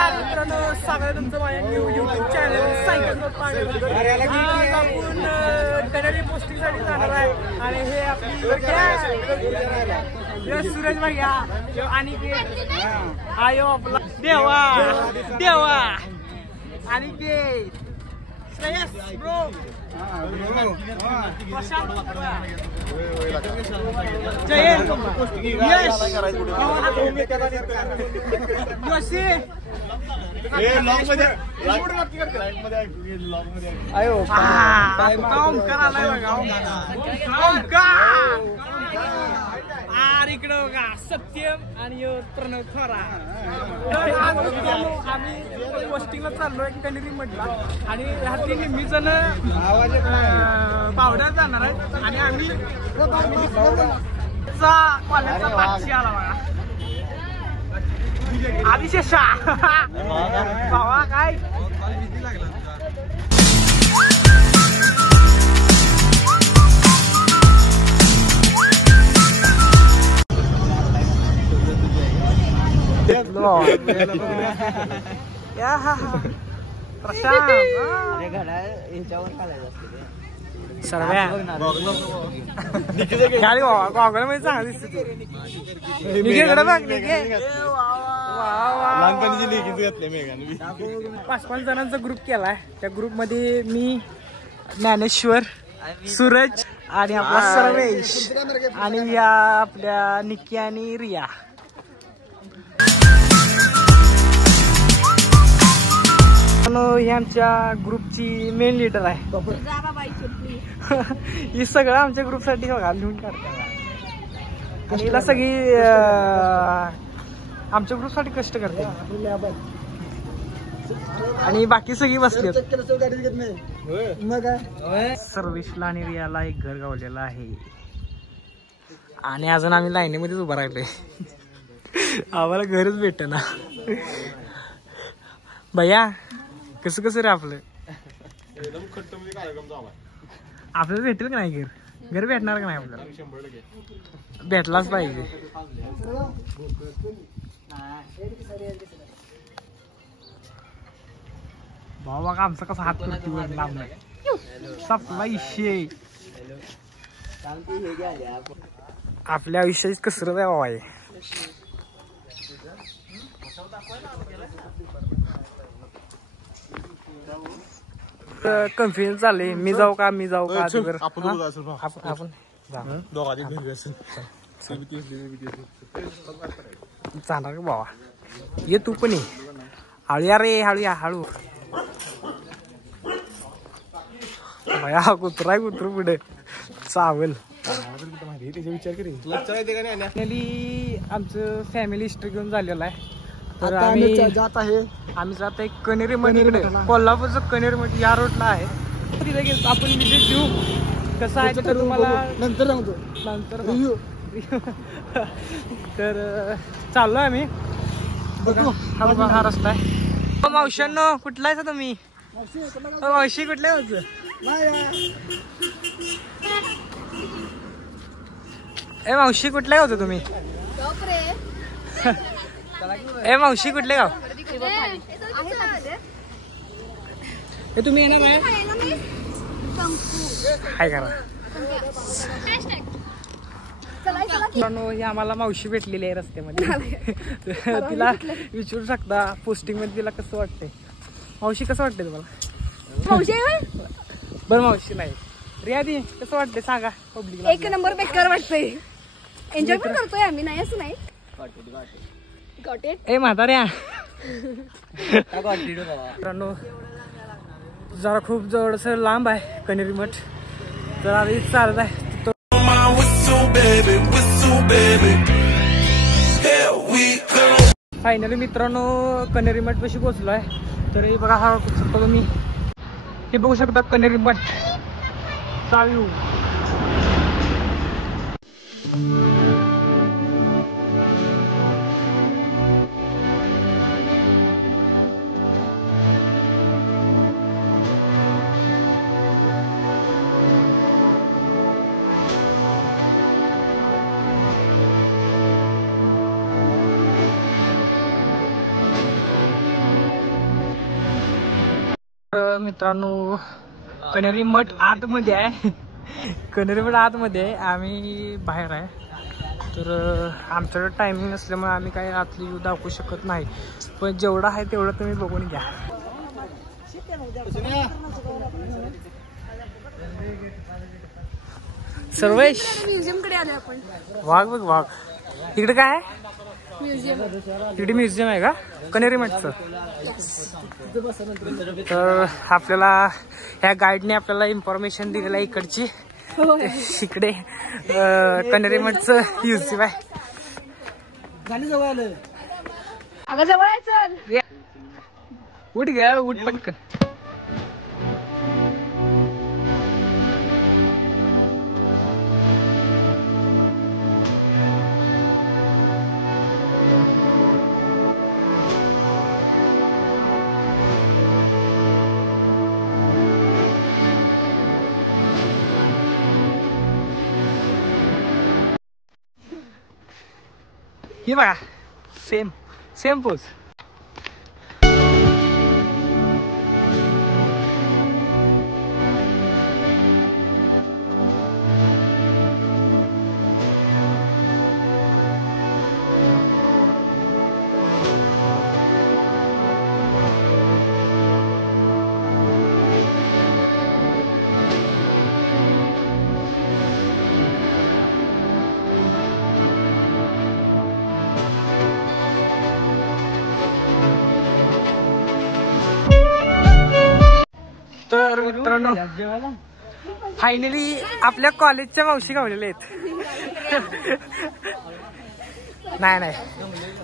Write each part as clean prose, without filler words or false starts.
मित्रांनो स्वागत आहे तुमचं माझ्या न्यू यूट्यूब चॅनल सायकल आपण कन्नडी पोस्टिंगसाठी जाणार आहे आणि हे आपली सूरज भैया आणि आयो आपला देवा देवा आणि श्रेयस ब्रो जयंत यश योशी इकडं बघा सत्यम आणि प्रणव थोरा. आम्ही पोस्टिंगला चाललोय कन्नडी म्हटला आणि ह्यातली निम्मी जण पावड्यात जाणार आहेत आणि आम्ही कॉलेजचा पाठशी आला बघा आदिशेषा भावा काय प्रशांत गॉगल मध्ये चांगली दिसते. पाच जणांचा ग्रुप केलाय. त्या ग्रुप मध्ये मी ज्ञानेश्वर सूरज आणि आपला सर्वेश आणि या आपल्या निक्की आणि रिया. ही आमच्या ग्रुपची मेन लीडर आहे. ही सगळं आमच्या ग्रुप साठी बघा लिहून काढतात. हिला सगळी आमच्या ग्रुप साठी कष्ट करते आणि बाकी सगळी बसली. सर्वेशला आणि रियाला एक घर गावलेलं आहे आणि अजून आम्ही लाईनीमध्येच उभं राहिलोय. आम्हाला घरच भेट ना भैया. कसं कसं रे आपलं आपल्याला भेटेल का नाही? घर भेटणार का नाही आपल्याला? भेटलाच पाहिजे. भाऊ बघा आमचा कसा हात तुरतीवर लांबलाय सपला इशे. आपल्या आयुष्याची कसरत आहे बाबा. कन्फ्युजन चालले. मी जाऊ का मी जाऊ का? आपण जाणार का बाबा? ये तू पण ये. हळूया रे हळूया हळू. भया कुत्रा कुत्रू पुढे चावल. विचार करेल आमचं फॅमिली हिस्ट्री घेऊन झालेलं आहे. तर आम्ही जात आहे कनेरी मध्ये. कोल्हापूरचं कनेरी मध्ये या रोडला आहे. तिथे गेलो आपण विजिट देऊ. कसं आहे तर तुम्हाला नंतर सांगतो. तर चाललोय आम्ही. बघा हा रस्ता आहे. मावशांनो कुठला आहे तुम्ही? मावशी कुठल्या होतं? ए मावशी कुठल्या होतं तुम्ही? ए मावशी कुठले गाव? हे तुम्ही येणार आहे करा. ही आम्हाला मावशी भेटलेली आहे रस्त्यामध्ये. तिला विचारू शकता पोस्टिंग मध्ये तिला कसं वाटतंय. मावशी कसं वाटतंय तुम्हाला? बरं मावशी नाही रियादी कसं वाटतंय सांगा. पब्लिक एक नंबर बेकार वाटतंय. एन्जॉय पण करतोय आम्ही. नाही असं नाही. ए म्हाताऱ्या मित्रांनो जरा खूप जवळच लांब आहे कनेरी मठ. जरा चालत आहे. फायनली मित्रांनो कनेरी मठ पाशी पोहोचलो आहे. तर हे बघा हा बघू शकता तुम्ही. हे बघू शकता कनेरी मठ चालू. मित्रांनो कनेरी मठ आतमध्ये आहे. कनेरी मठ आतमध्ये आहे, आम्ही बाहेर आहे. तर आमच्याकडे टायमिंग नसल्यामुळे आम्ही काही आतली व्ह्यू दाखवू शकत नाही, पण जेवढं आहे तेवढं तुम्ही बघून घ्या. सर्वेश म्युझियम कडे आलो आपण. वाघ बघ वाघ. इकडे काय आहे? म्युझियम. इकडे म्युझियम आहे का कनेरी मठचं? तर आपल्याला ह्या गाईडने आपल्याला इन्फॉर्मेशन दिलेलं आहे इकडची. इकडे कनेरी मठचं म्युझियम आहे. अगं जवळ आहे, चल. उठ घ्या उठ पटकन. हे बघा सेम पोज. तर मित्रांनो फायनली आपल्या कॉलेजच्या मावशी गावलेल्या आहेत. नाही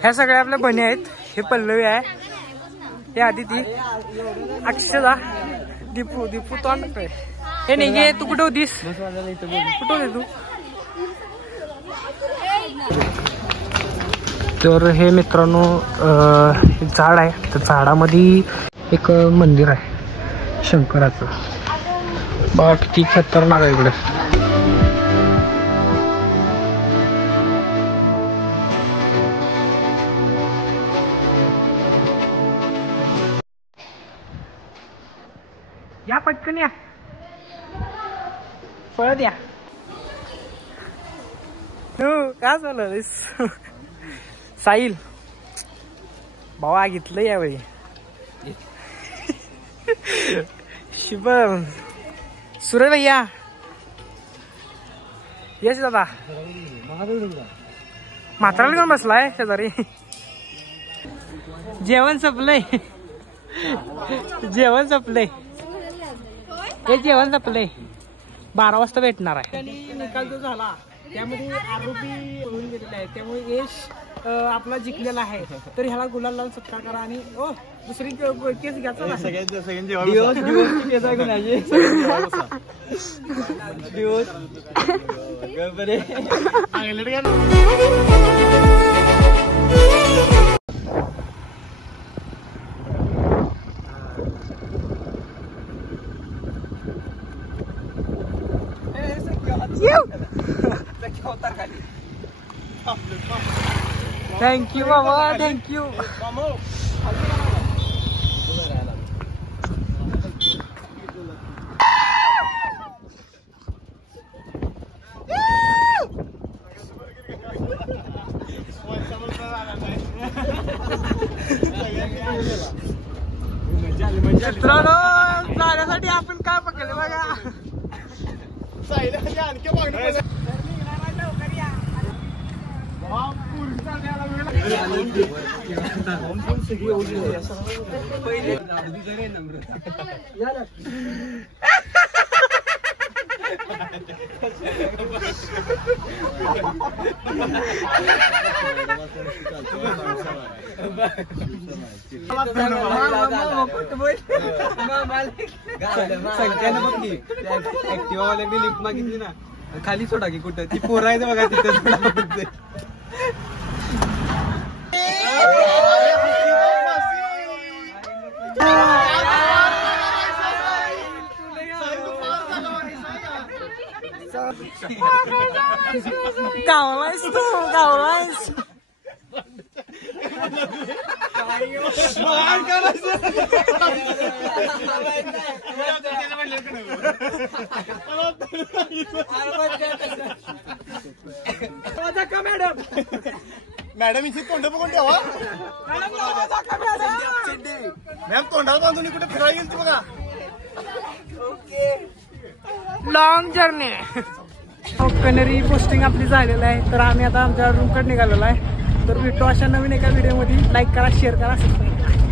ह्या सगळ्या आपल्या बहिणी आहेत. हे पल्लवी आहे, हे आदिती, अक्षदा, दीपू तो आणतोय. हे नाही गे, तू कुठं होतीस? कुठं होती तू? तर हे मित्रांनो झाड आहे, तर झाडामध्ये एक मंदिर आहे शंकराचं. बघा किती खतरनाक आहे इकडे. या पटकन या, फळ द्या. काय झालं साहिल भावा घेतलं यावेळी. शुभम, सूरज भैया, यश दादा, म्हाताऱ्याला घेऊन बसलाय शेजारी. जेवण संपलंय, जेवण संपलंय, हे जेवण संपलंय. 12 वाजता भेटणार आहे. निकाल जो झाला त्यामध्ये आरोपी होऊन गेलेले आहे, त्यामुळे यश आपला जिंकलेला आहे. तर ह्याला गुलाल लावून सत्कार करा. आणि दुसरी केस घ्यायचा थँक्यू बाबा, थँक्यू. मित्रांनो जाण्यासाठी आपण काय पकडले बघा. ऍक्टिव्हावाल्याने लिफ्ट मागितली ना, खाली सोडा की कुठं ती पोरं आहे बघा तिथे सोडा. गावालायस तू, गावालायस. मॅडम इथे तोंड बघून ठेवा मॅम तोंडावर बांधून कुठे फिरायला गेली बघा. Long journey. कनेरी पोस्टिंग आपली झालेलं आहे. तर आम्ही आता आमच्या रूमकडे निघालेलो आहे. तर भेटतो अशा नवीन एका व्हिडिओमध्ये. लाईक करा, शेअर करा, सबस्क्राईब करा.